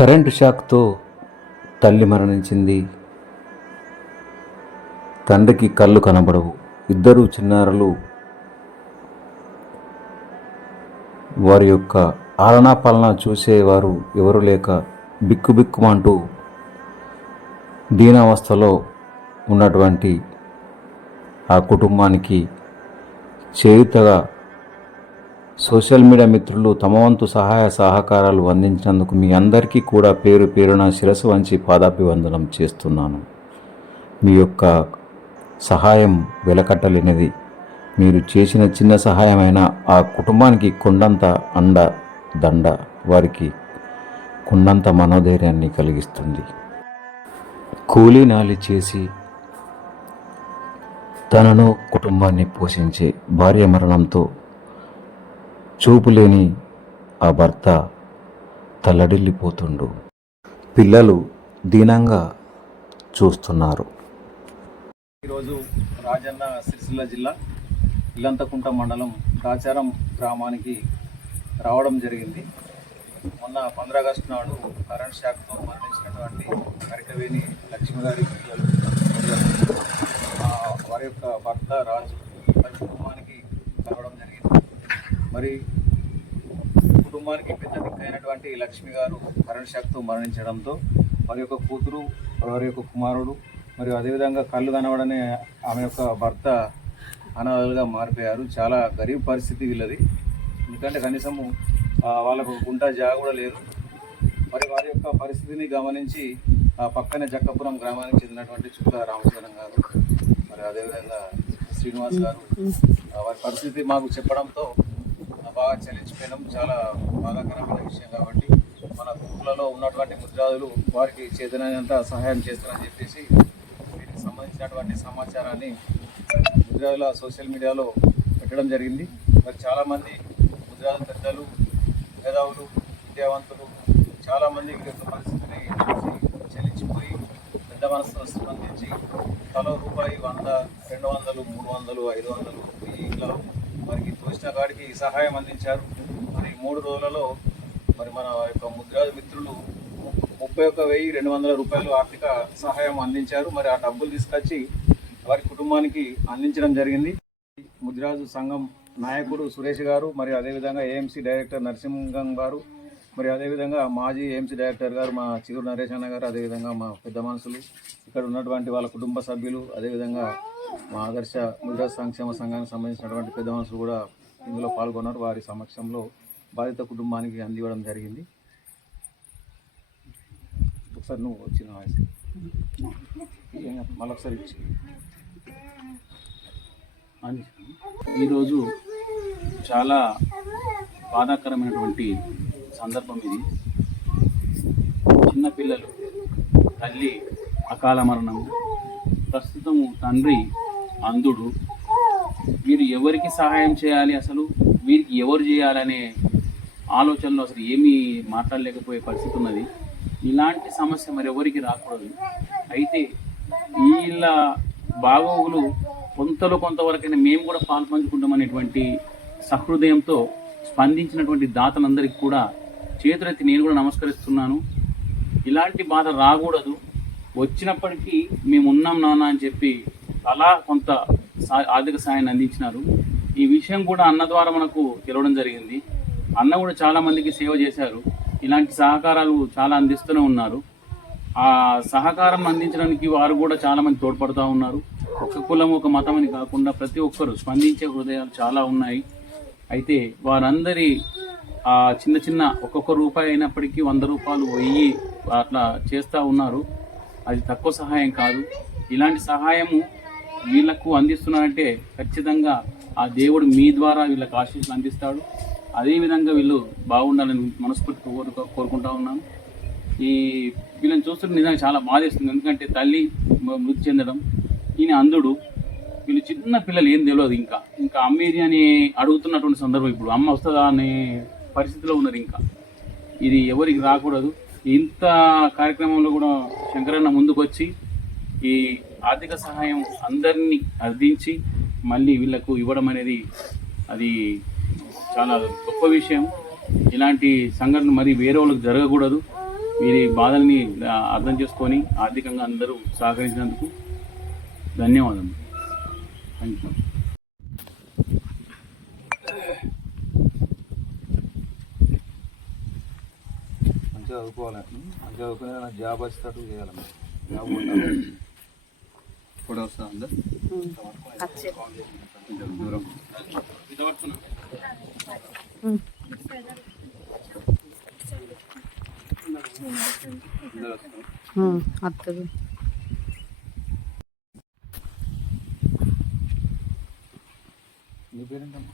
Current షాక్తో తల్లి మరణించింది. తండ్రికి కళ్ళు కనబడవు. ఇద్దరు చిన్నారులు వారి యొక్క ఆలనా పాలన చూసేవారు ఎవరు లేక బిక్కుబిక్కుమంటూ దీనావస్థలో ఉన్నటువంటి ఆ కుటుంబానికి చేయుతగా సోషల్ మీడియా మిత్రులు తమ వంతు సహాయ సహకారాలు అందించినందుకు మీ అందరికీ కూడా పేరు పేరున శిరస్సు వంచి పాదాభివందనం చేస్తున్నాను. మీ యొక్క సహాయం వెలకట్టలేనిది. మీరు చేసిన చిన్న సహాయమైన ఆ కుటుంబానికి కొండంత అండ దండ, వారికి కొండంత మనోధైర్యాన్ని కలిగిస్తుంది. కూలీ నాలి చేసి తనను కుటుంబాన్ని పోషించే భార్య మరణంతో చూపులేని ఆ భర్త తల్లడిల్లిపోతుండు. పిల్లలు దీనంగా చూస్తున్నారు. ఈరోజు రాజన్న సిరిసిల్ల జిల్లా ఇల్లంతకుంట మండలం రాచారం గ్రామానికి రావడం జరిగింది. మొన్న 15 ఆగస్టు నాడు కరెంట్ షాక్తో మరణించినటువంటి కరికవేణి లక్ష్మి గారి పిల్లలు వారి యొక్క భర్త రాజు వారి కుటుంబానికి కలవడం జరిగింది. మరి కుటుంబానికి పెద్ద దిక్కైనటువంటి లక్ష్మి గారు కరెంట్ షాక్తో మరణించడంతో వారి యొక్క కూతురు, వారి యొక్క కుమారుడు మరియు అదేవిధంగా కళ్ళు కనబడనే ఆమె యొక్క భర్త అనాథలుగా మారిపోయారు. చాలా గరీబ్ పరిస్థితి వీళ్ళది. ఎందుకంటే కనీసము వాళ్ళకు గుంట జాగ కూడా లేదు. మరి వారి యొక్క పరిస్థితిని గమనించి పక్కనే జక్కపురం గ్రామానికి చెందినటువంటి చుక్క రామచంద్రం గారు, మరి అదేవిధంగా శ్రీనివాస్ గారు వారి పరిస్థితి మాకు చెప్పడంతో బాగా చలించిపోయినాం. చాలా బాధాకరమైన విషయం కాబట్టి మన ఊళ్ళలో ఉన్నటువంటి ముద్రాదులు వారికి చేతనైనంత సహాయం చేస్తారని చెప్పేసి వీటికి సంబంధించినటువంటి సమాచారాన్ని ముద్రాదుల సోషల్ మీడియాలో పెట్టడం జరిగింది. మరి చాలామంది ముద్రాదుల పెద్దలు, మేధావులు, విద్యావంతులు చాలామంది వీరి యొక్క పరిస్థితిని చెల్లించిపోయి పెద్ద మనసుతో స్పందించి తలో రూపాయి 100, 200, 300, 500 ఇట్లా మనకి తోచిన కాడికి సహాయం అందించారు. మరి 3 రోజులలో మరి మన యొక్క ముద్రాజు మిత్రులు 31,200 రూపాయలు ఆర్థిక సహాయం అందించారు. మరి ఆ డబ్బులు తీసుకొచ్చి వారి కుటుంబానికి అందించడం జరిగింది. ముద్రాజు సంఘం నాయకుడు సురేష్ గారు, మరి అదేవిధంగా ఏఎంసీ డైరెక్టర్ నరసింహం గారు, మరి అదేవిధంగా మాజీ ఏఎంసీ డైరెక్టర్ గారు మా చిగురు నరేష్ అన్న గారు, అదేవిధంగా మా పెద్ద మనుషులు, ఇక్కడ ఉన్నటువంటి వాళ్ళ కుటుంబ సభ్యులు, అదేవిధంగా మా ఆదర్శ ముద్రాజు సంక్షేమ సంఘానికి సంబంధించినటువంటి పెద్ద మనుషులు కూడా ఇందులో పాల్గొన్నారు. వారి సమక్షంలో బాధిత కుటుంబానికి అందివ్వడం జరిగింది. ఒకసారి నువ్వు వచ్చిన మళ్ళొకసారి ఇచ్చి ఈరోజు చాలా బాధాకరమైనటువంటి సందర్భం ఇది. చిన్నపిల్లలు, తల్లి అకాల మరణం, ప్రస్తుతము తండ్రి అంధుడు. వీరు ఎవరికి సహాయం చేయాలి, అసలు వీరికి ఎవరు చేయాలనే ఆలోచనలో అసలు ఏమీ మాట్లాడలేకపోయే పరిస్థితి ఉన్నది. ఇలాంటి సమస్య మరి ఎవరికి రాకూడదు. అయితే వీళ్ళ బాగోగులు కొంతవరకైనా మేము కూడా పాల్పంచుకుంటామనేటువంటి సహృదయంతో స్పందించినటువంటి దాతలందరికీ కూడా చేతులెత్తి నేను కూడా నమస్కరిస్తున్నాను. ఇలాంటి బాధ రాకూడదు. వచ్చినప్పటికీ మేము ఉన్నాం నాన్న అని చెప్పి అలా కొంత ఆర్థిక సాయాన్ని అందించినారు. ఈ విషయం కూడా అన్న ద్వారా మనకు తెలవడం జరిగింది. అన్న కూడా చాలా మందికి సేవ చేశారు. ఇలాంటి సహకారాలు చాలా అందిస్తూనే ఉన్నారు. ఆ సహకారం అందించడానికి వారు కూడా చాలా మంది తోడ్పడుతూ ఉన్నారు. ఒక కులం, ఒక మతం అని కాకుండా ప్రతి ఒక్కరు స్పందించే హృదయాలు చాలా ఉన్నాయి. అయితే వారందరి చిన్న చిన్న ఒక్కొక్క రూపాయి అయినప్పటికీ 100 రూపాయలు, 1000 అట్లా చేస్తూ ఉన్నారు. అది తక్కువ సహాయం కాదు. ఇలాంటి సహాయము వీళ్లకు అందిస్తున్నారంటే ఖచ్చితంగా ఆ దేవుడు మీ ద్వారా వీళ్ళకి ఆశీస్సులు అందిస్తాడు. అదేవిధంగా వీళ్ళు బాగుండాలని మనస్ఫూర్తిగా కోరుకుంటా ఉన్నాను. వీళ్ళని చూస్తుంటే నిజంగా చాలా బాధేస్తుంది. ఎందుకంటే తల్లి మృతి చెందడం, ఈయన అంధుడు, వీళ్ళు చిన్న పిల్లలు ఏం తెలియదు. ఇంకా అమ్మేది అని అడుగుతున్నటువంటి సందర్భం. ఇప్పుడు అమ్మ వస్తుందా అనే పరిస్థితిలో ఉన్నారు. ఇంకా ఇది ఎవరికి రాకూడదు. ఇంత కార్యక్రమంలో కూడా శంకరన్న ముందుకు వచ్చి ఈ ఆర్థిక సహాయం అందరినీ అర్థించి మళ్ళీ వీళ్లకు ఇవ్వడం అనేది అది చాలా గొప్ప విషయం. ఇలాంటి సంఘటన మరి వేరే వాళ్ళకి జరగకూడదు. వీరి బాధల్ని అర్థం చేసుకొని ఆర్థికంగా అందరూ సహకరించినందుకు ధన్యవాదములు. Thank you. మంచిగా చదువుకోవాలి, మంచిగా చదువుకునే నాకు జాబ్ వచ్చేటట్టు చేయాలి. జాబ్ ఉండాలి. ఫోటో వస్తా ఉందా? కొంచెం దూరం ఇది పట్టుకున్నా. అత్తది నీ పేరేంటమ్మా?